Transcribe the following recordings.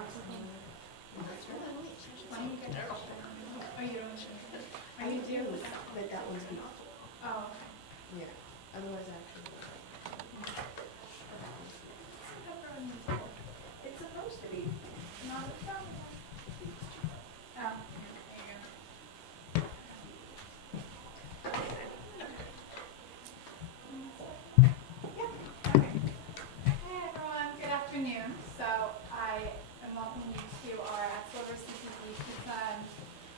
That's right. Why don't you get your question? Oh, you don't want to. Are you due? But that one's not. Oh, okay. Yeah. Otherwise, actually. It's supposed to be. Not a problem. Oh, there you go. Yeah. Okay. Hey everyone, good afternoon. So I am welcoming you to our Silver CCD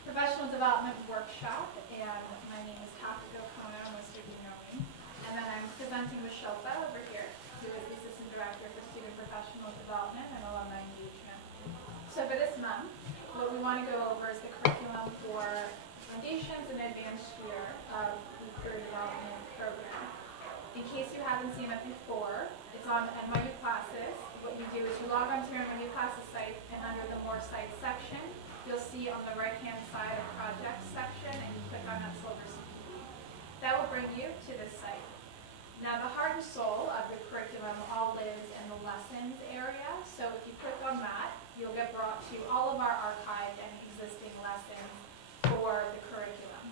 Professional Development Workshop, and my name is Kathy O'Connor, most of you know me. And then I'm presenting with Shilpa over here, who is the Assistant Director for Student Professional Development and Alumni Engagement. So for this month, what we want to go over is the curriculum for foundations and advanced year of the career development program. In case you haven't seen it before, it's on NYU Classes. What you do is you log onto your NYU Classes site, and under the More Sites section, you'll see on the right-hand side a projects section, and you click on that Silver CPD. That will bring you to this site. Now, the heart and soul of the curriculum all lives in the lessons area, so if you click on that, you'll get brought to all of our archived and existing lessons for the curriculum.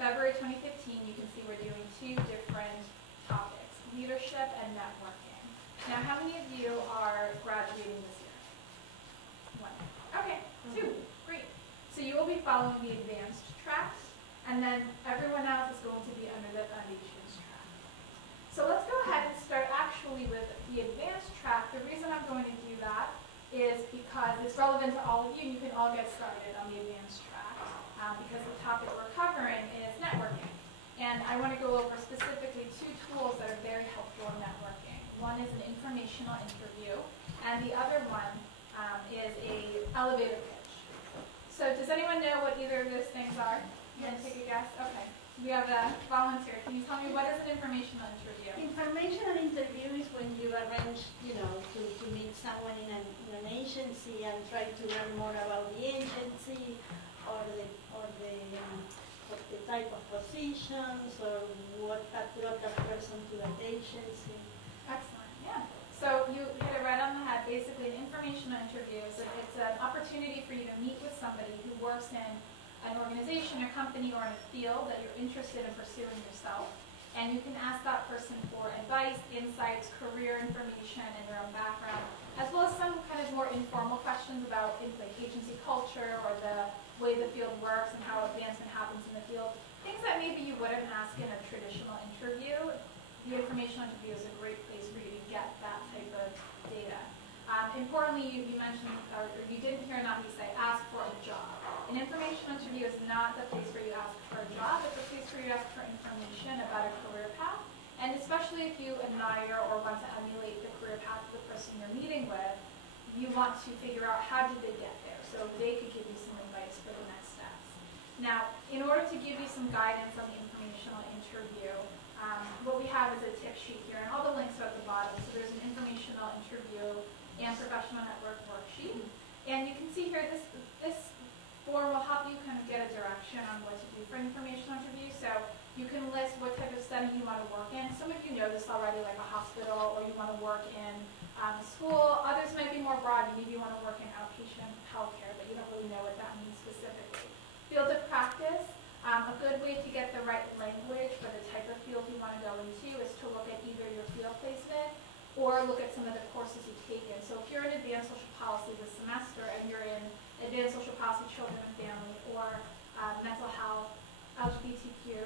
February 2015, you can see we're doing two different topics, leadership and networking. Now, how many of you are graduating this year? One. Okay, two. Great. So you will be following the advanced tracks, and then everyone else is going to be under the foundations track. So let's go ahead and start actually with the advanced track. The reason I'm going to do that is because it's relevant to all of you. You can all get started on the advanced track because the topic we're covering is networking. And I want to go over specifically two tools that are very helpful in networking. One is an informational interview, and the other one is a elevator pitch. So does anyone know what either of those things are? You want to take a guess? Okay. We have a volunteer. Can you tell me what is an informational interview? Informational interview is when you arrange, to meet someone in an agency and try to learn more about the agency or the type of positions or what brought that person to that agency. Excellent. Yeah. So you hit it right on the head. Basically, an informational interview is it's an opportunity for you to meet with somebody who works in an organization, a company, or in a field that you're interested in pursuing yourself. And you can ask that person for advice, insights, career information, and their own background, as well as some kind of more informal questions about like agency culture or the way the field works and how advancement happens in the field. Things that maybe you wouldn't ask in a traditional interview. The informational interview is a great place for you to get that type of data. Importantly, you mentioned, or you didn't hear Nahi say, ask for a job. An informational interview is not the place where you ask for a job, it's a place where you ask for information about a career path, and especially if you admire or want to emulate the career path of the person you're meeting with, you want to figure out how did they get there, so they could give you some advice for the next steps. Now, in order to give you some guidance on the informational interview, what we have is a tip sheet here, and all the links are at the bottom. So there's an informational interview and professional network worksheet. And you can see here, this form will help you kind of get a direction on what to do for an informational interview. So you can list what type of setting you want to work in. Some of you know this already, like a hospital, or you want to work in a school. Others might be more broad. Maybe you want to work in outpatient healthcare, but you don't really know what that means specifically. Field of practice. A good way to get the right language for the type of field you want to go into is to look at either your field placement or look at some of the courses you've taken. So if you're in advanced social policy this semester and you're in advanced social policy, children and family, or mental health, LGBTQ,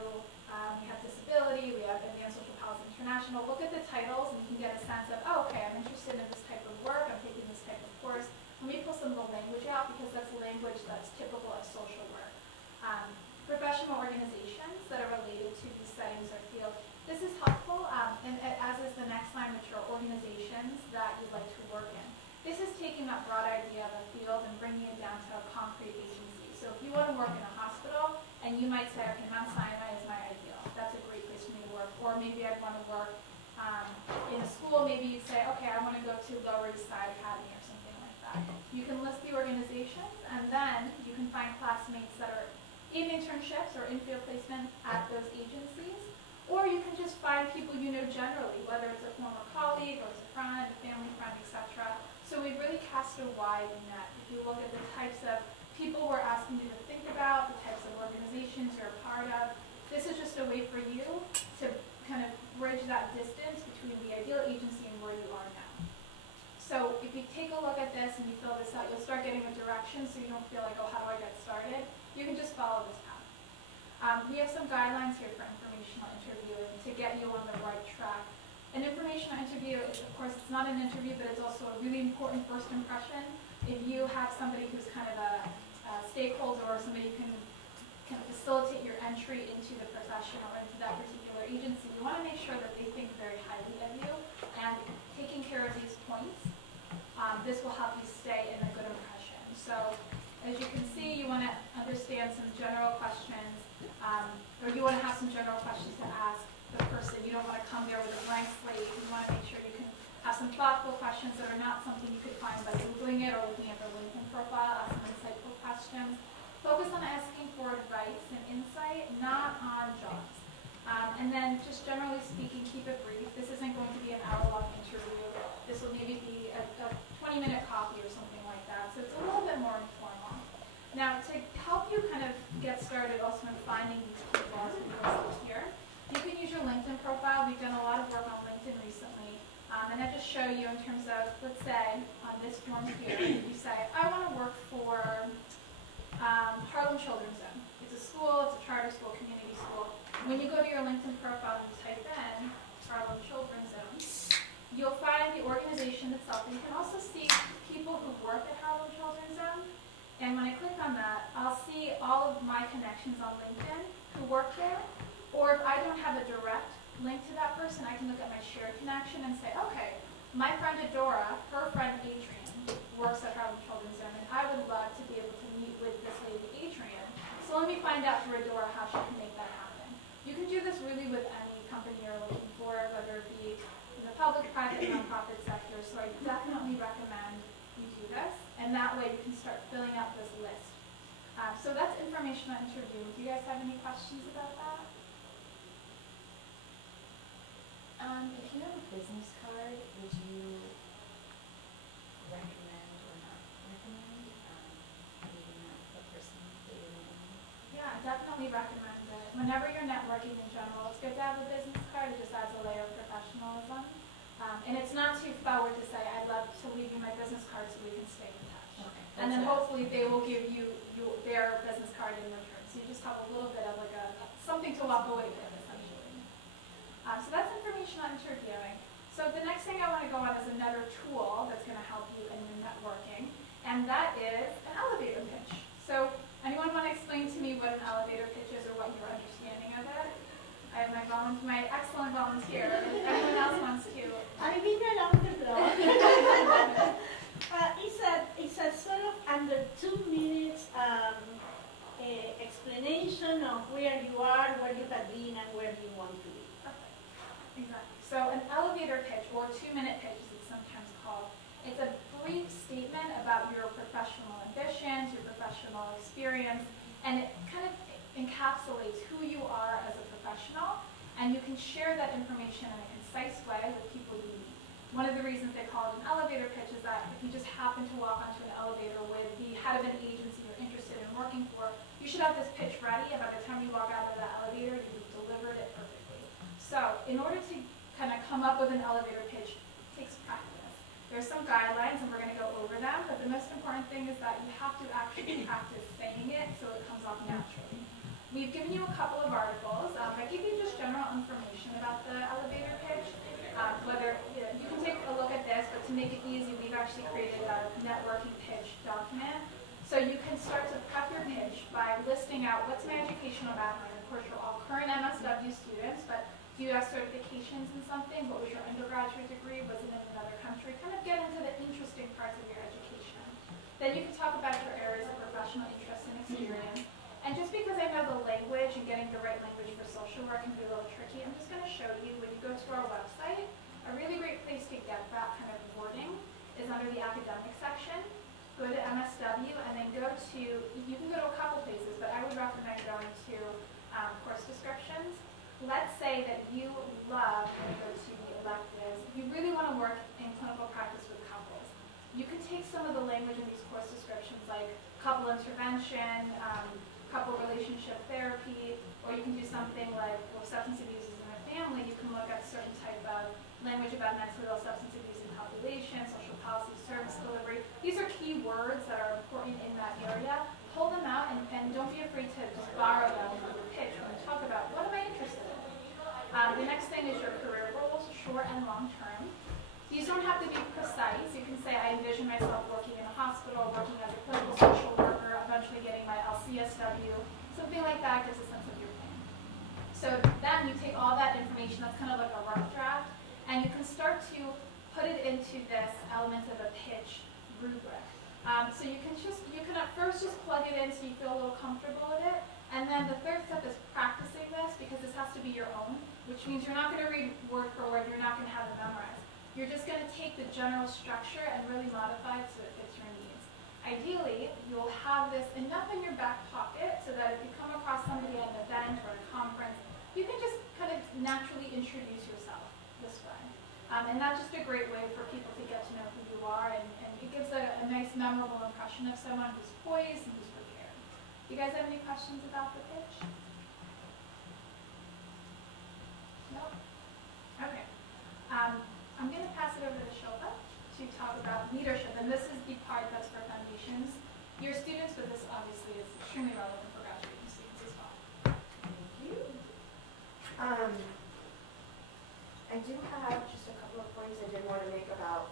we have disability, we have advanced social policy international, look at the titles and you can get a sense of, oh, okay, I'm interested in this type of work, I'm taking this type of course. Let me pull some of the language out because that's language that's typical of social work. Professional organizations that are related to these settings or field. This is helpful, and as is the next line, which are organizations that you'd like to work in. This is taking that broad idea of a field and bringing it down to a concrete agency. So if you want to work in a hospital, and you might say, okay, Mount Sinai is my ideal. That's a great place for me to work. Or maybe I'd want to work in a school. Maybe you'd say, okay, I want to go to Lower East Side Academy or something like that. You can list the organizations, and then you can find classmates that are in internships or in field placement at those agencies, or you can just find people you know generally, whether it's a former colleague or it's a friend, a family friend, etc. So we really cast a wide net. If you look at the types of people we're asking you to think about, the types of organizations you're a part of, this is just a way for you to kind of bridge that distance between the ideal agency and where you are now. So if you take a look at this and you fill this out, you'll start getting a direction so you don't feel like, oh, how do I get started? You can just follow this path. We have some guidelines here for informational interviewing to get you on the right track. An informational interview is, of course, it's not an interview, but it's also a really important first impression. If you have somebody who's kind of a stakeholder or somebody who can facilitate your entry into the profession or into that particular agency, you want to make sure that they think very highly of you. And taking care of these points, this will help you stay in a good impression. So as you can see, you want to understand some general questions, or you want to have some general questions to ask the person. You don't want to come there with a blank slate. You want to make sure you can have some thoughtful questions that are not something you could find by Googling it or looking at their LinkedIn profile. Ask some insightful questions. Focus on asking for advice and insight, not on jobs. And then just generally speaking, keep it brief. This isn't going to be an hour-long interview. This will maybe be a 20-minute coffee or something like that. So it's a little bit more informal. Now, to help you kind of get started also in finding these people as we go here, you can use your LinkedIn profile. We've done a lot of work on LinkedIn recently. And I just show you in terms of, let's say, on this form here, you say, I want to work for Harlem Children's Zone. It's a school, it's a charter school, community school. When you go to your LinkedIn profile and you type in Harlem Children's Zone, you'll find the organization itself. And you can also see people who work at Harlem Children's Zone. And when I click on that, I'll see all of my connections on LinkedIn who work there. Or if I don't have a direct link to that person, I can look at my shared connection and say, okay, my friend Adora, her friend Adrian, works at Harlem Children's Zone, and I would love to be able to meet with this lady Adrian. So let me find out through Adora how she can make that happen. You can do this really with any company you're looking for, whether it be in the public, private, nonprofit sector. So I definitely recommend you do this, and that way you can start filling out this list. So that's informational interviewing. Do you guys have any questions about that? If you have a business card, would you recommend or not recommend meeting the person that you're meeting? Yeah, I definitely recommend it. Whenever you're networking in general, it's good to have a business card. It just adds a layer of professionalism. And it's not too forward to say, I'd love to leave you my business card so we can stay in touch. Okay. And then hopefully they will give you their business card in return. So you just have a little bit of like something to walk away with, essentially. So that's informational interviewing. So the next thing I want to go on is another tool that's going to help you in your networking, and that is an elevator pitch. So anyone want to explain to me what an elevator pitch is or what your understanding of it? I have my excellent volunteer. If anyone else wants to. I've been around the block. It's a sort of under 2 minutes explanation of where you are, where you have been, and where you want to be. Perfect. Exactly. So an elevator pitch, or 2-minute pitch as it's sometimes called, it's a brief statement about your professional ambitions, your professional experience, and it kind of encapsulates who you are as a professional, and you can share that information in a concise way with people you meet. One of the reasons they call it an elevator pitch is that if you just happen to walk onto an elevator with the head of an agency you're interested in working for, you should have this pitch ready, and by the time you walk out of the elevator, you've delivered it perfectly. So in order to kind of come up with an elevator pitch, it takes practice. There's some guidelines, and we're going to go over them, but the most important thing is that you have to actually practice saying it so it comes off naturally. We've given you a couple of articles. I give you just general information about the elevator pitch. Whether you can take a look at this, but to make it easy, we've actually created a networking pitch document. So you can start to prep your pitch by listing out what's my educational background. Of course, you're all current MSW students, but do you have certifications in something? What was your undergraduate degree? Was it in another country? Kind of get into the interesting parts of your education. Then you can talk about your areas of professional interest and experience. And just because I know the language and getting the right language for social work can be a little tricky, I'm just going to show you when you go to our website, a really great place to get that kind of wording is under the academic section. Go to MSW and then go to, you can go to a couple places, but I would recommend going to course descriptions. Let's say that you love to go to the electives. You really want to work in clinical practice with couples. You some of the language in these course descriptions, like couple intervention, couple relationship therapy, or you can do something like, well, substance abuse is in a family, you can look at certain type of language about mentally ill substance abuse in population, social policy, service delivery. These are key words that are important in that area. Pull them out and don't be afraid to just borrow them in your pitch when you talk about what am I interested in. The next thing is your career goals, short and long term. These don't have to be precise. You can say, I envision myself working in a hospital, working as a clinical social worker, eventually getting my LCSW. Something like that gives a sense of your plan. So then you take all that information, that's kind of like a rough draft, and you can start to put it into this element of a pitch rubric. So you can at first just plug it in so you feel a little comfortable with it. And then the third step is practicing this, because this has to be your own, which means you're not going to read word for word, you're not going to have it memorized. You're just going to take the general structure and really modify it so it fits your needs. Ideally, you'll have this enough in your back pocket so that if you come across somebody at an event or a conference, you can just kind of naturally introduce yourself this way. And that's just a great way for people to get to know who you are, and it gives a nice, memorable impression of someone who's poised and who's prepared. You guys have any questions about the pitch? No? Okay. I'm going to pass it over to Shilpa to talk about leadership, and this is the part that's for foundations. Your students, but this obviously is extremely relevant for graduating students as well. Thank you. I do have just a couple of points I did want to make about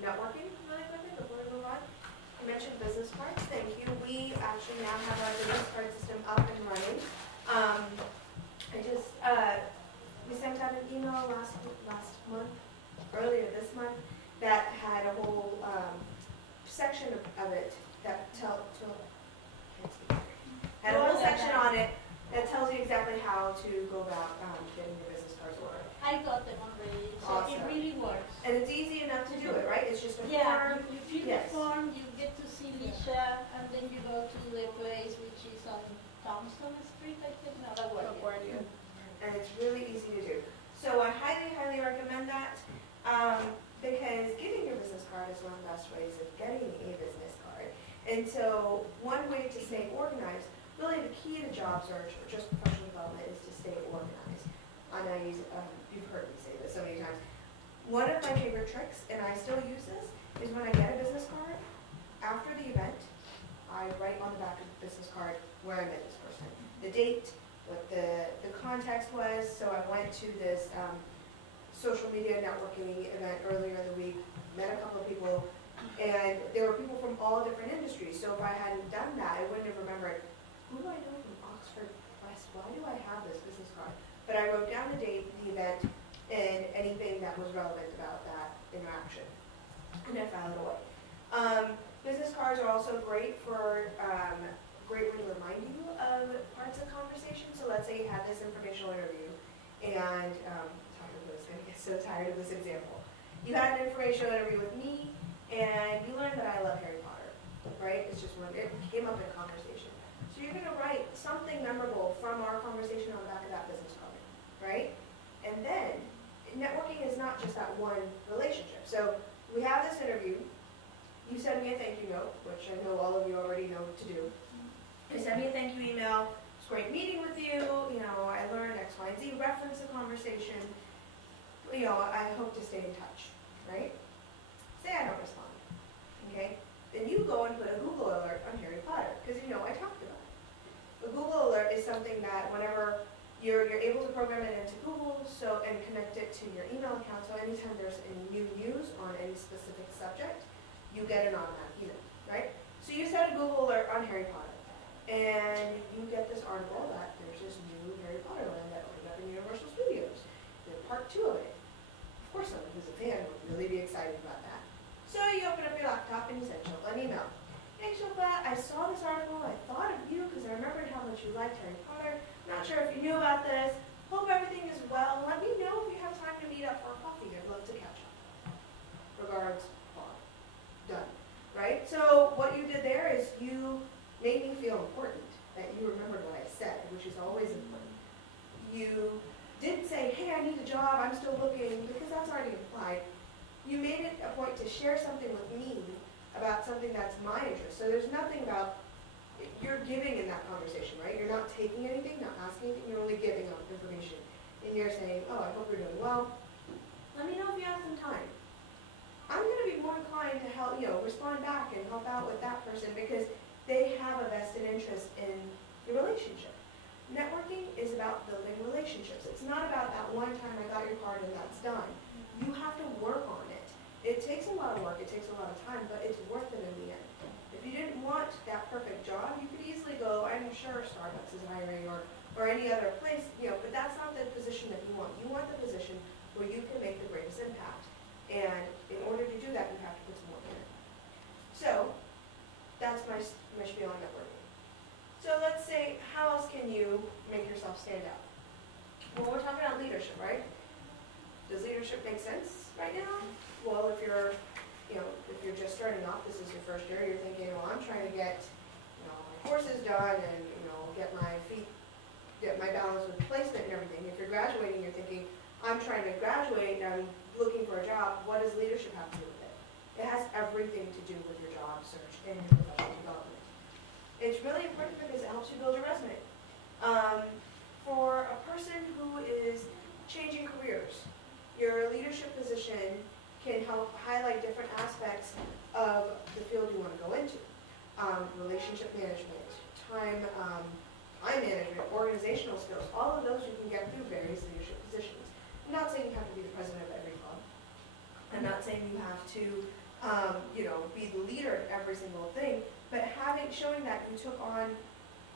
networking really quickly before we move on. I mentioned business cards. Thank you. We actually now have our business card system up and running. We sent out an email last month, earlier this month, that had a whole section of it that had a whole section on it that tells you exactly how to go about getting your business cards ordered. I got them already, so Awesome. it really works. And it's easy enough to do it, right? It's just a Yeah, form. you fill Yes. the form, you get to see Lisha, and then you go to the place which is on Thompson Street, I think, no, LaGuardia. And it's really easy to do. So I highly, highly recommend that because getting your business card is one of the best ways of getting a business card. And so one way to stay organized, really the key to job search or just professional development is to stay organized. I know you've heard me say this so many times. One of my favorite tricks, and I still use this, is when I get a business card, after the event, I write on the back of the business card where I met this person, the date, what the context was. So I went to this social media networking event earlier in the week, met a couple of people, and there were people from all different industries. So if I hadn't done that, I wouldn't have remembered, who do I know from Oxford West? Why do I have this business card? But I wrote down the date, the event, and anything that was relevant about that interaction. And I filed it away. Business cards are also great for great way to remind you of parts of conversation. So let's say you had this informational interview, and I'm get so tired of this example. You had an informational interview with me, and you learned that I love Harry Potter, right? It's just one, it came up in conversation. So you're gonna write something memorable from our conversation on the back of that business card, right? And then, networking is not just that one relationship. So we have this interview, you send me a thank you note, which I know all of you already know what to do. You send me a thank you email, it's great meeting with you, I learned X, Y, and Z, reference the conversation, I hope to stay in touch, right? Say I don't respond, okay? Then you go and put a Google alert on Harry Potter, because I talked about it. The Google alert is something that whenever you're able to program it into Google and connect it to your email account, so anytime there's any new news on any specific subject, you get an automatic email, right? So you set a Google alert on Harry Potter, and you get this article that there's this new Harry Potter land that opened up in Universal Studios. There's part 2 of it. Of course, someone who's a fan would really be excited about that. So you open up your laptop and you send Shilpa an email. Hey Shilpa, I saw this article, I thought of you because I remembered how much you liked Harry Potter. Not sure if you knew about this. Hope everything is well. Let me know if you have time to meet up for a coffee. I'd love to catch up. Regards, Paul. Done. Right? So what you did there is you made me feel important, that you remembered what I said, which is always important. You didn't say, hey, I need a job, I'm still looking, because that's already implied. You made it a point to share something with me about something that's my interest. So there's nothing about, you're giving in that conversation, right? You're not taking anything, not asking anything, you're only giving out information. And you're saying, oh, I hope you're doing well. Let me know if you have some time. I'm gonna be more inclined to help, respond back and help out with that person because they have a vested interest in the relationship. Networking is about building relationships. It's not about that one time I got your card and that's done. You have to work on it. It takes a lot of work, it takes a lot of time, but it's worth it in the end. If you didn't want that perfect job, you could easily go, I'm sure Starbucks is hiring or any other place, but that's not the position that you want. You want the position where you can make the greatest impact. And in order to do that, you have to put some work in it. So, that's my spiel on networking. So let's say, how else can you make yourself stand out? Well, we're talking about leadership, right? Does leadership make sense right now? Well, if you're just starting off, this is your first year, you're thinking, well, I'm trying to get, my courses done and, get my balance with placement and everything. If you're graduating, you're thinking, I'm trying to graduate and I'm looking for a job. What does leadership have to do with it? It has everything to do with your job search and your professional development. It's really important because it helps you build your resume. For a person who is changing careers, your leadership position can help highlight different aspects of the field you want to go into. Relationship management, time management, organizational skills, all of those you can get through various leadership positions. I'm not saying you have to be the president of every club. I'm not saying you have to, be the leader in every single thing, but showing that you took on,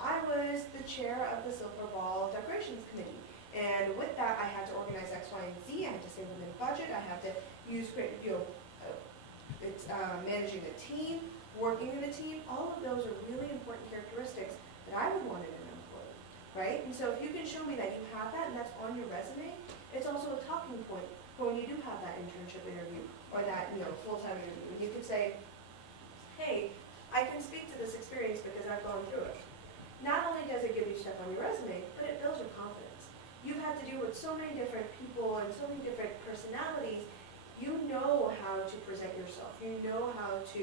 I was the chair of the Silver Ball Decorations Committee. And with that, I had to organize X, Y, and Z. I had to stay within a budget. I had to use managing the team, working in a team. All of those are really important characteristics that I would want in an employee, right? And so if you can show me that you have that and that's on your resume, it's also a talking point for when you do have that internship interview or that full-time interview. And you could say, hey, I can speak to this experience because I've gone through it. Not only does it give you stuff on your resume, but it builds your confidence. You've had to deal with so many different people and so many different personalities. You know how to present yourself. You know how to,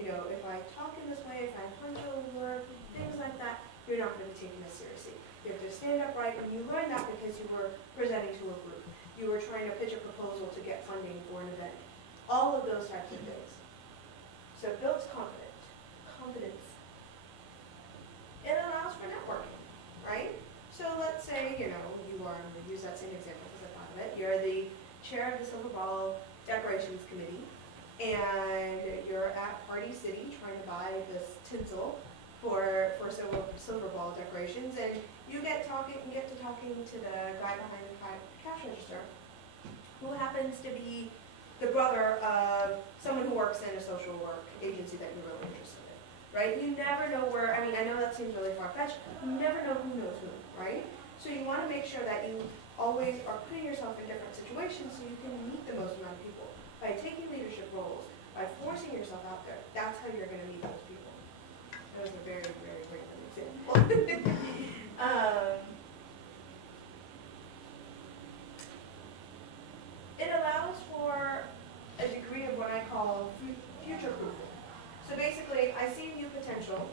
if I talk in this way, if I punch over, things like that, you're not going to be taken as seriously. You have to stand up right, and you learn that because you were presenting to a group. You were trying to pitch a proposal to get funding for an event. All of those types of things. So it builds confidence. It allows for networking, right? So let's say, you are, I'm going to use that same example because I thought of it. You're the chair of the Silver Ball Decorations Committee, and you're at Party City trying to buy this tinsel for Silver Ball decorations, and you get to talking to the guy behind the cash register, who happens to be the brother of someone who works in a social work agency that you're really interested in, right? You never know where, I know that seems really far-fetched, you never know who knows who, right? So you want to make sure that you always are putting yourself in different situations so you can meet the most amount of people. By taking leadership roles, by forcing yourself out there, that's how you're going to meet those people. That was a very, very great example. It allows for a degree of what I call future proofing. So basically, I see new potential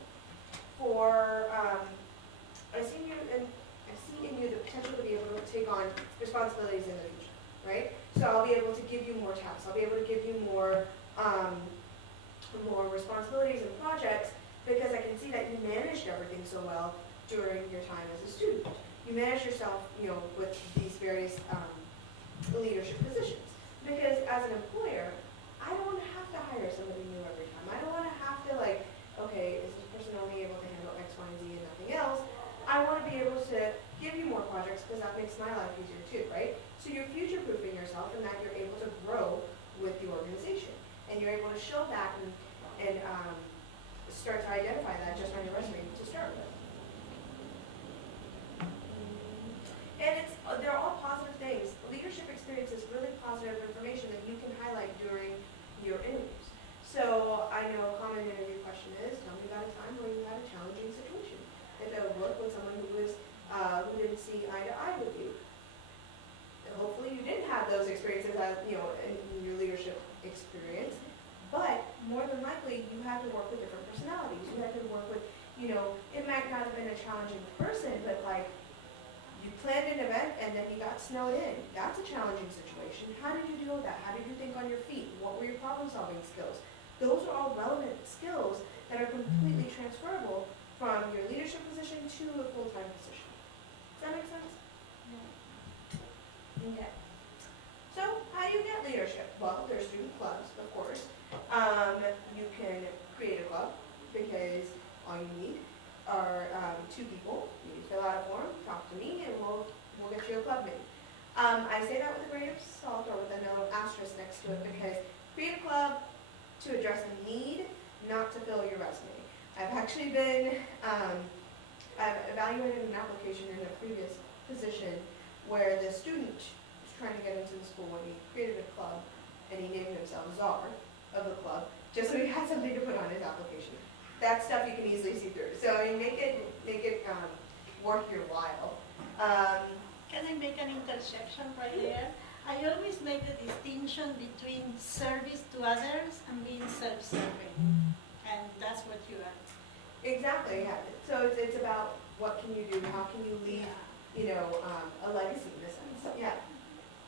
for, I see in you the potential to be able to take on responsibilities in the future, right? So I'll be able to give you more tasks. I'll be able to give you more responsibilities and projects because I can see that you managed everything so well during your time as a student. You manage yourself, with these various leadership positions. Because as an employer, I don't want to have to hire somebody new every time. I don't want to have to okay, is this person only able to handle X, Y, and Z and nothing else? I want to be able to give you more projects because that makes my life easier too, right? So you're future-proofing yourself in that you're able to grow with the organization. And you're able to show that and start to identify that just on your resume to start with. And they're all positive things. Leadership experience is really positive information that you can highlight during your interviews. So I know a common interview question is, tell me about a time where you had a challenging situation. If I would work with someone who didn't see eye to eye with you. And hopefully you didn't have those experiences in your leadership automatically you had to work with different personalities. You had to work with, you know, it might not have been a challenging person, but like, you planned an event and then you got snowed in. That's a challenging situation. How did you deal with that? How did you think on your feet? What were your problem-solving skills? Those are all relevant skills that are completely transferable from your leadership position to a full-time position. Does that make sense? Okay. So, how do you get leadership? Well, there's student clubs, of course. You can create a club because all you need are 2 people. You fill out a form, talk to me, and we'll get you a club name. I say that with a grain of salt or with another asterisk next to it because create a club to address a need, not to fill your resume. I've actually been, I've evaluated an application in a previous position where the student was trying to get into the school and he created a club and he named himself czar of the club just so he had something to put on his application. That stuff you can easily see through. So you make it worth your while. Can I make an interjection right there? I always make the distinction between service to others and being self-serving. And that's what you are. Exactly, yeah. So it's about what can you do, how can you leave, you know, a legacy in a sense. Yeah.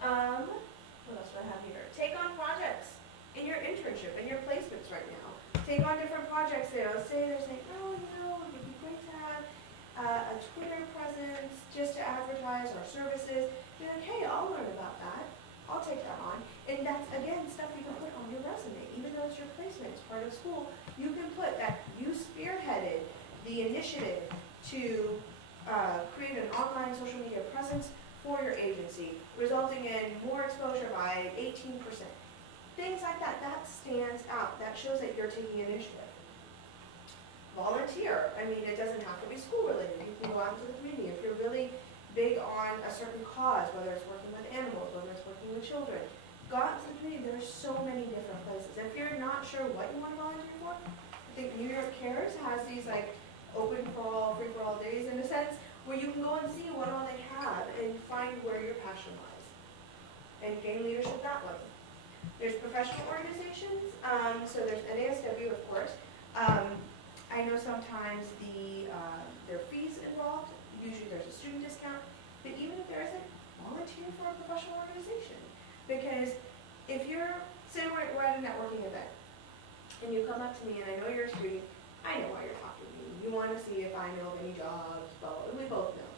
What else do I have here? Take on projects in your internship, in your placements right now. Take on different projects. Say they're saying, oh, you know, it'd be great to have a Twitter presence just to advertise our services. Be like, hey, I'll learn about that. I'll take that on. And that's, again, stuff you can put on your resume. Even though it's your placement, it's part of school, you can put that you spearheaded the initiative to create an online social media presence for your agency, resulting in more exposure by 18%. Things like that, that stands out. That shows that you're taking initiative. Volunteer. I mean, it doesn't have to be school related. You can go out into the community. If you're really big on a certain cause, whether it's working with animals, whether it's working with children, go out into the community. There's so many different places. If you're not sure what you want to volunteer for, I think New York Cares has these like open for all, free for all days in a sense, where you can go and see what all they have and find where your passion lies and gain leadership that way. There's professional organizations, so there's NASW, of course. I know sometimes there are fees involved. Usually there's a student discount, but even if there isn't, volunteer for a professional organization. Because if you're, say we're at a networking event, and you come up to me and I know you're a student, I know why you're talking to me. You want to see if I know of any jobs, blah, blah, we both know.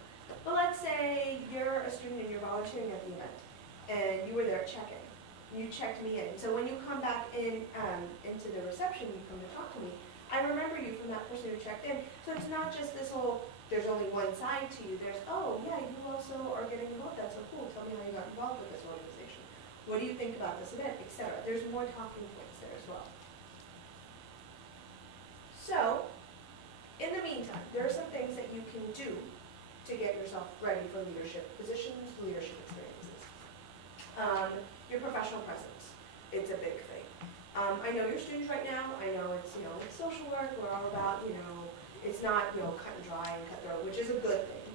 But let's say you're a student and you're volunteering at the event, and you were there checking. You checked me in. So when you come back in into the reception, you come to talk to me, I remember you from that person who checked in. So it's not just this whole, there's only one side to you. There's, oh, yeah, you also are getting involved. That's so cool. Tell me how you got involved with this organization. What do you think about this event, etc. There's more talking points there as well. So, in the meantime, there are some things that you can do to get yourself ready for leadership positions, leadership experiences. Your professional presence, it's a big thing. I know you're students right now. I know it's, you know, it's social work. We're all about, you know, it's not, you know, cut and dry and cutthroat, which is a good thing.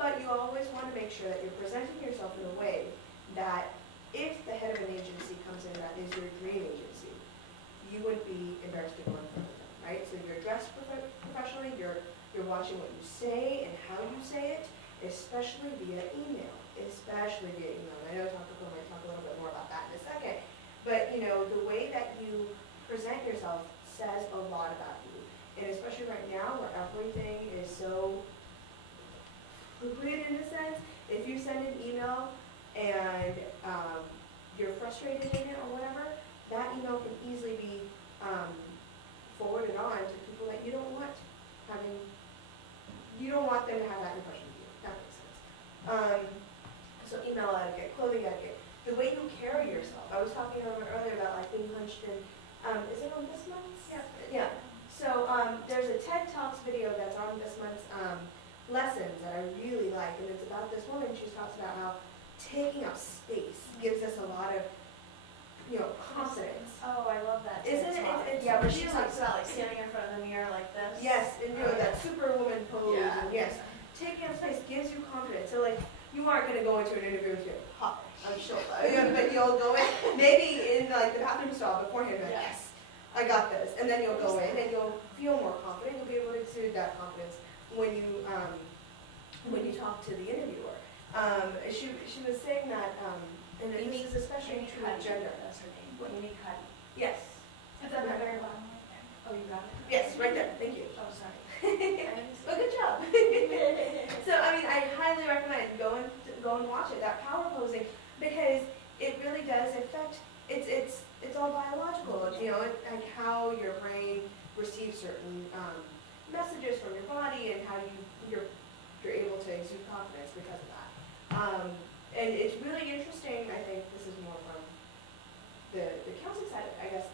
But you always want to make sure that you're presenting yourself in a way that if the head of an agency comes in that is your dream agency, you wouldn't be embarrassed to go in front of them, right? So you're dressed professionally, you're watching what you say and how you say it, especially via email. Especially via email. I know Dr. Cole might talk a little bit more about that in a second. But, you know, the way that you present yourself says a lot about you. And especially right now where everything is so fluid in a sense, if you send an email and you're frustrated in it or whatever, that email can easily be forwarded on to people that you don't want having, you don't want them to have that impression of you. That makes sense. So email etiquette, clothing etiquette, the way you carry yourself. I was talking a little bit earlier about like being hunched in, is it on this month's? Yeah. Yeah. So there's a TED Talks video that's on this month's lessons that I really like, and it's about this woman. She talks about how taking up space gives us a lot of, you know, confidence. Oh, I love that. Isn't it? It's Yeah, where she really talks about like standing in front of the mirror like this. Yes, and you know, that superwoman pose, Yeah. and yes, taking up space gives you confidence. So like, you aren't going to go into an interview with your hi, I'm sure, but you'll go in, maybe in like the bathroom stall beforehand, but Yeah. yes, I got this, and then you'll go in and you'll feel more confident. You'll be able to exude that confidence when you talk to the interviewer. She was saying that, and this is especially true of gender. That's her name. Amy Cuddy. Yes. It's at the very bottom right there. Oh, you got it? Yes, right there. Thank you. Oh, sorry. Well, good job. So, I mean, I highly recommend go and watch it. That power posing, because it really does affect. It's all biological. It's, like how your brain receives certain messages from your body, and how you're able to exude confidence because of that. And it's really interesting. I think this is more from the counseling side, I guess.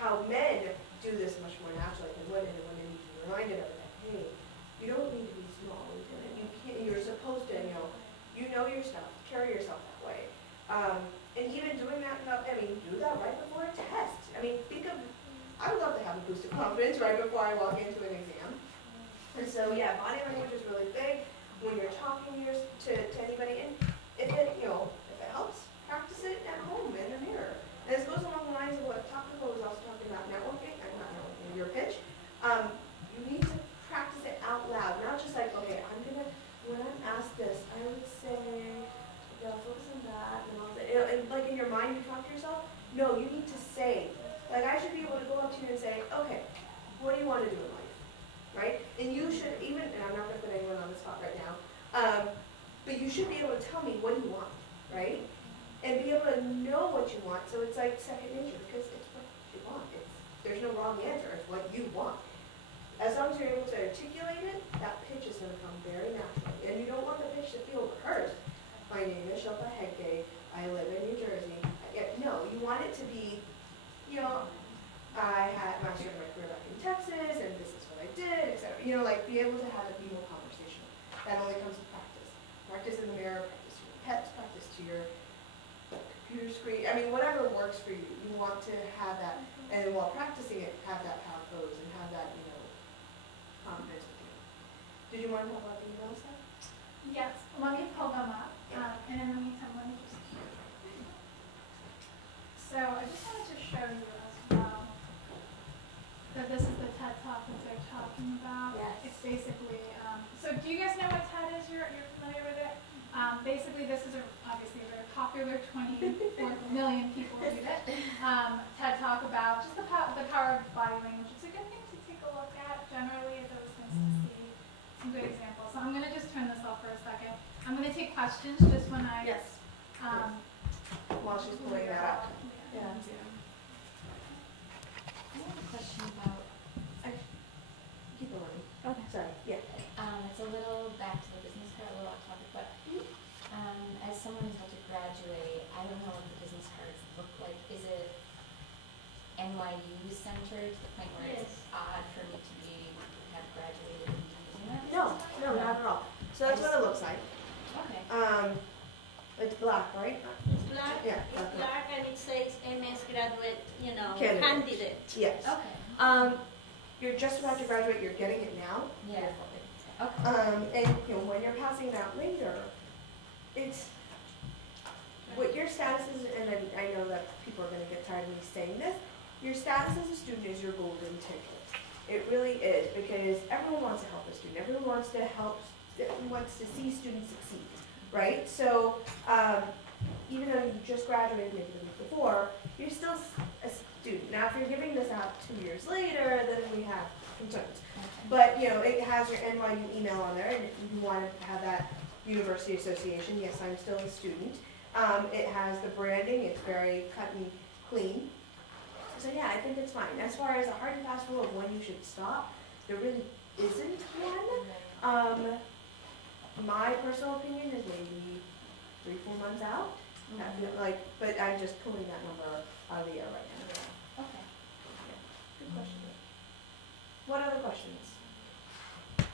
How men do this much more naturally than women, and women need to be reminded of that. Hey, you don't need to be small, Lieutenant. You can't. You're supposed to, you know your stuff. Carry yourself that way. And even doing that, do that right before a test. I would love to have a boost of confidence right before I walk into an exam. And so, yeah, body language is really big when you're talking to anybody. And if it helps, practice it at home in the mirror. And this goes along the lines of what Taco was also talking about networking, not networking, your pitch. You need to practice it out loud, not just like, okay, when I'm asked this, I would say, focus on that, and all that. And like in your mind, you talk to yourself. No, you need to say, like I should be able to go up to you and say, okay, what do you want to do in life, right? And you should even, and I'm not going to put anyone on the spot right now, but you should be able to tell me what you want, right? And be able to know what you want, so it's like second nature, because it's what you want. There's no wrong answer, it's what you want. As long as you're able to articulate it, that pitch is going to come very naturally. And you don't want the pitch to feel rehearsed. My name is Shilpa Hegde, I live in New Jersey. No, you want it to be, I started my career back in Texas, and this is what I did, etc. Like be able to have it be more conversational. That only comes with practice. Practice in the mirror, practice to your pets, practice to your computer screen. Whatever works for you. You want to have that, and while practicing it, have that power pose and have that, confidence with you. Did you want to talk about the emails then? Yes, let me pull them up, and in the meantime, let me just. So I just wanted to show you as well that this is the TED Talk that they're talking about. Yes. It's basically, so do you guys know what TED is? You're familiar with it? Basically, this is obviously a very popular 24 million people read it. TED Talk about just the power of body language. It's a good thing to take a look at. Generally, it's always nice to see some good examples. So I'm going to just turn this off for a second. I'm going to take questions just when I. Yes. While she's pulling that up. I have a question about, Keep going. okay. Sorry. Yeah. It's a little back to the business card, a little off topic, but as someone who's about to graduate, I don't know what the business cards look like. Is it NYU centered to the point where it's odd for me to have graduated and using that? No, not at all. So that's what it looks like. Okay. It's black, right? It's black, Yeah, it's okay. black, and it says MS graduate, Candidate. candidate. Yes. Okay. You're just about to graduate. You're getting it now. Yeah. Okay. And when you're passing that later, it's what your status is. And then I know that people are going to get tired of me saying this. Your status as a student is your golden ticket. It really is, because everyone wants to help a student. Everyone wants to see students succeed, right? So even though you just graduated maybe the week before, you're still a student. Now, if you're giving this out 2 years later, then we have concerns. Okay. But it has your NYU email on there, and if you want to have that university association, yes, I'm still a student. It has the branding. It's very cut and clean. So yeah, I think it's fine. As far as a hard and fast rule of when you should stop, there really isn't one. My personal opinion is maybe 3-4 months out. I feel but I'm just pulling that number out of the air right now. Okay. Good question. What other questions? Okay.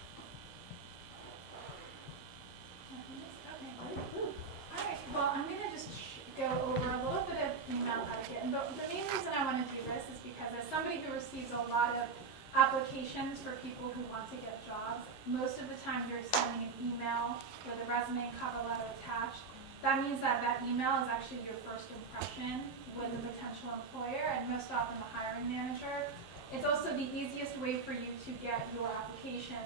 All right. Well, I'm going to just go over a little bit of email etiquette. And the main reason I want to do this is because as somebody who receives a lot of applications for people who want to get jobs, most of the time you're sending an email with a resume and cover letter attached. That means that email is actually your first impression with a potential employer, and most often the hiring manager. It's also the easiest way for you to get your application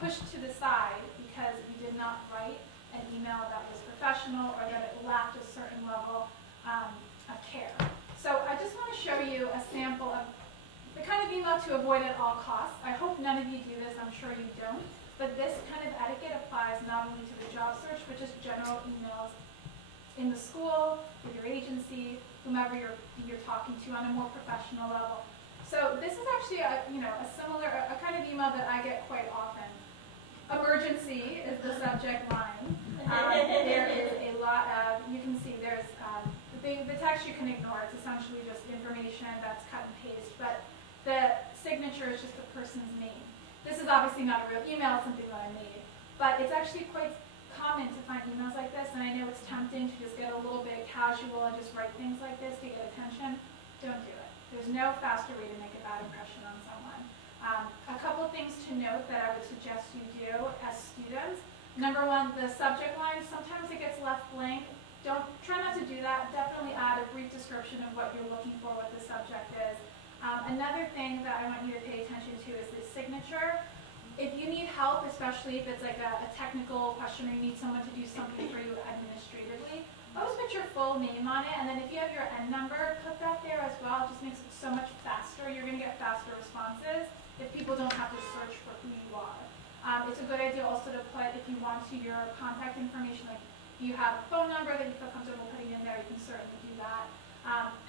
pushed to the side because you did not write an email that was professional or that it lacked a certain level of care. So I just want to show you a sample of the kind of email to avoid at all costs. I hope none of you do this, I'm sure you don't, but this kind of etiquette applies not only to the job search, but just general emails in the school, with your agency, whomever you're talking to on a more professional level. So this is actually a similar kind of email that I get quite often. Emergency is the subject line. There is a lot of, you can see there's, the text you can ignore. It's essentially just information that's cut and paste, but the signature is just the person's name. This is obviously not a real email, it's something that I made, but it's actually quite common to find emails like this, and I know it's tempting to just get a little bit casual and just write things like this to get attention. Don't do it. There's no faster way to make a bad impression on someone. A couple things to note that I would suggest you do as students. Number one, the subject line, sometimes it gets left blank. Try not to do that. Definitely add a brief description of what you're looking for, what the subject is. Another thing that I want you to pay attention to is the signature. If you need help, especially if it's like a technical question or you need someone to do something for you administratively, always put your full name on it, and then if you have your N number, put that there as well. It just makes it so much faster. You're going to get faster responses if people don't have to search for who you are. It's a good idea also to put, if you want to, your contact information, like if you have a phone number that you feel comfortable putting in there, you can certainly do that.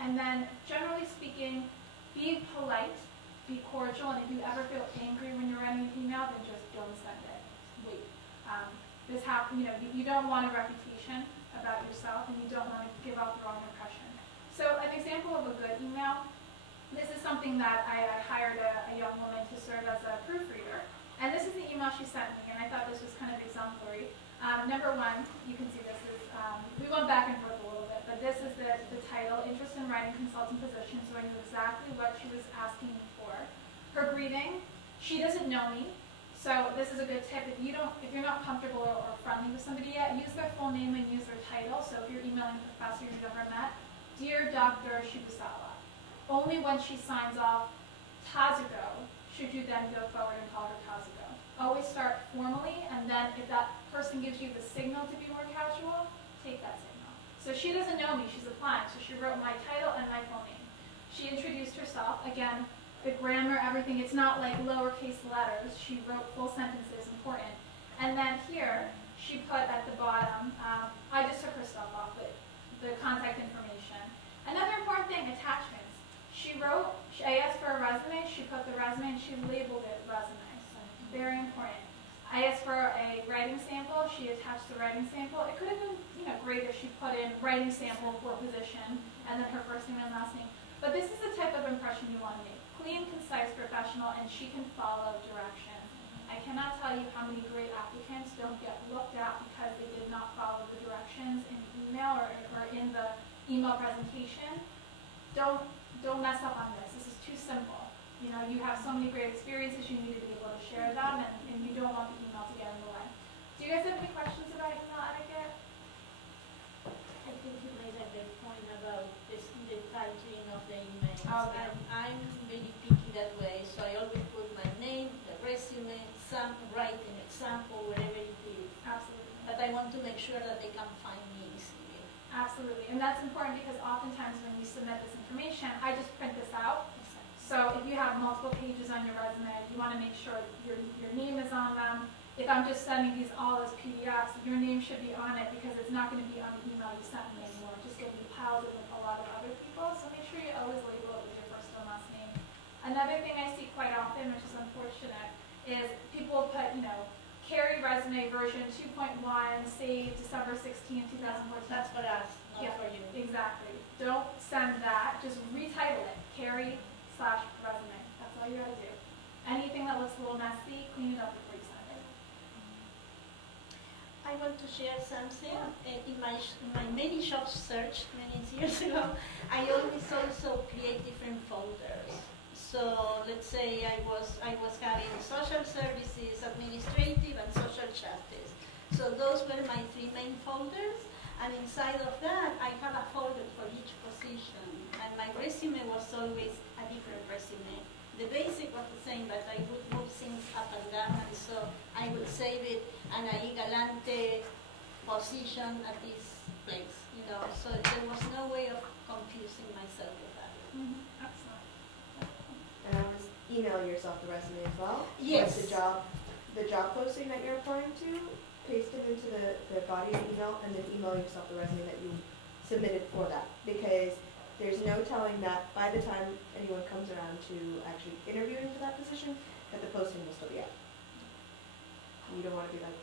And then, generally speaking, be polite, be cordial, and if you ever feel angry when you're writing an email, then just don't send it. Wait. You don't want a reputation about yourself, and you don't want to give off the wrong impression. So an example of a good email, this is something that I hired a young woman to serve as a proofreader, and this is the email she sent me, and I thought this was kind of exemplary. Number one, you can see this is, we went back and forth a little bit, but this is the title, Interest in Writing Consultant Position, so I knew exactly what she was asking me for. Her greeting, she doesn't know me, so this is a good tip. If you're not comfortable or friendly with somebody yet, use their full name and use their title. So if you're emailing a professor you've never met, Dear Dr. Shibusawa. Only when she signs off Tazuko should you then go forward and call her Tazuko. Always start formally, and then if that person gives you the signal to be more casual, take that signal. So she doesn't know me, she's applying, so she wrote my title and my full name. She introduced herself, again, the grammar, everything, it's not like lowercase letters. She wrote full sentences, important. And then here, she put at the bottom, I just took her stuff off, but the contact information. Another important thing, attachments. I asked for a resume, she put the resume, and she labeled it resume. So very important. I asked for a writing sample, she attached the writing sample. It could have been great if she put in writing sample for position, and then her first name and last name. But this is the type of impression you want to make. Clean, concise, professional, and she can follow directions. I cannot tell you how many great applicants don't get looked at because they did not follow the directions in the email or in the email presentation. Don't mess up on this. This is too simple. You have so many great experiences, you need to be able to share them, and you don't want the email to get in the way. Do you guys have any questions about email etiquette? I think you made a good point about the titling of the emails. Okay. And I'm very picky that way, so I always put my name, the resume, write an example, whatever it is. Absolutely. But I want to make sure that they can find me easily. Absolutely, and that's important because oftentimes when you submit this information, I just print this out. So if you have multiple pages on your resume, you want to make sure your name is on them. If I'm just sending these all as PDFs, your name should be on it because it's not going to be on the email you sent me anymore. It's just going to be piled with a lot of other people, so make sure you always label it with your first and last name. Another thing I see quite often, which is unfortunate, is people put, Carrie resume version 2.1, saved December 16, 2014. That's for us, not Yeah, for you. exactly. Don't send that. Just retitle it. Carrie/resume. That's all you gotta do. Anything that looks a little messy, clean it up before you send it. I want to share something. In my many job search many years ago, I always also create different folders. So let's say I was having social services, administrative, and social justice. So those were my 3 main folders, and inside of that I have a folder for each position. my resume was always a different resume. The basic was the same, but I would move things up and down, and so I would save it and ahí galante position at this place, so there was no way of confusing myself with that. Excellent. And I was email yourself the resume as well. Yes. Like the job posting that you're applying to, paste it into the body of the email, and then email yourself the resume that you submitted for that. Because there's no telling that by the time anyone comes around to actually interviewing for that position, that the posting will still be up. You don't want to be like,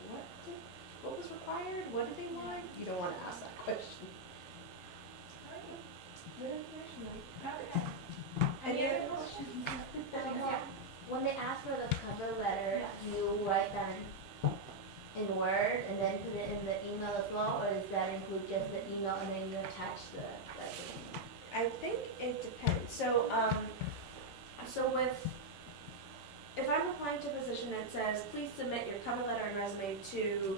what was required? What did they want? You don't want to ask that question. Good information, though. Okay. Any Any other other questions? When they ask for the cover letter, you write that in Word and then put it in the email as well, or does that include just the email and then you attach the resume? I think it depends. So if I'm applying to a position that says, please submit your cover letter and resume to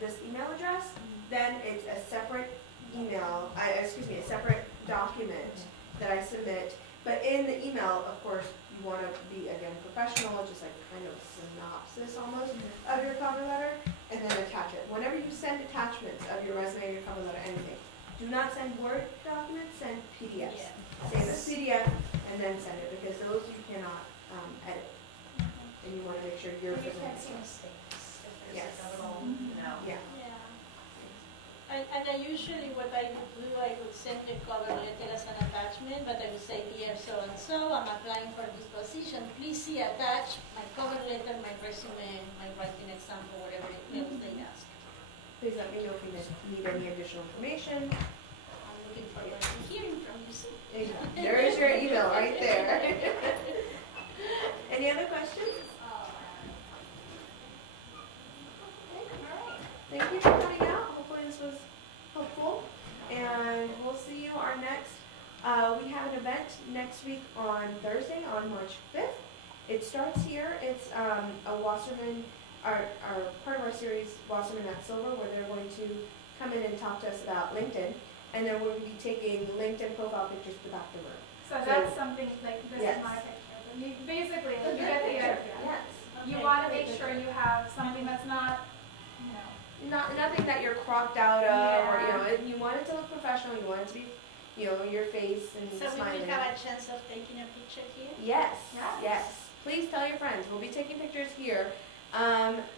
this email address, then it's a separate email, a separate document that I submit. But in the email, of course, you want to be, again, professional, just like kind of synopsis almost of your cover letter, and then attach it. Whenever you send attachments of your resume, your cover letter, anything, do not send Word documents, send PDFs. Save a PDF and then send it, because those you cannot edit. And you want to make sure you're You presenting. can't see mistakes if Yes. there's like a little, Yeah. Yeah. And I usually, what I would do, I would send the cover letter as an attachment, but I would say, dear so-and-so, I'm applying for this position. Please see attached my cover letter, my resume, my writing example, whatever else they ask. Please let me know if you need any additional information. I'm looking forward to hearing from you soon. There is your email right there. Any other questions? Thank you for coming out. Hopefully this was helpful. And we'll see you our next, we have an event next week on Thursday, on March 5th. It starts here. It's a Wasserman, our part of our series, Wasserman at Silver, where they're going to come in and talk to us about LinkedIn. And then we'll be taking LinkedIn profile pictures to back the room. So that's something like this Yes. is my picture. But you basically you get the idea. Yes. You want to make sure you have something that's not, Nothing that you're cropped out of, or Yeah. you want it to look professional. You want it to be, your face and So we smiling. will have a chance of taking a picture here? Yes, Yes. yes. Please tell your friends. We'll be taking pictures here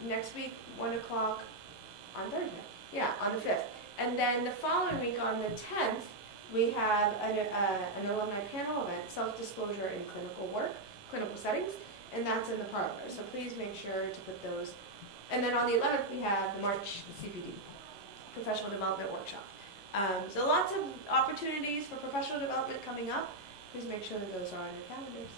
next week, 1 o'clock on Thursday. Yeah, on the 5th. And then the following week, on the 10th, we have an alumni panel event, self-disclosure in clinical settings, and that's in the parlor. So please make sure to put those. And then on the 11th, we have the March CPD, Professional Development Workshop. So lots of opportunities for professional development coming up. Please make sure that those are on your calendars.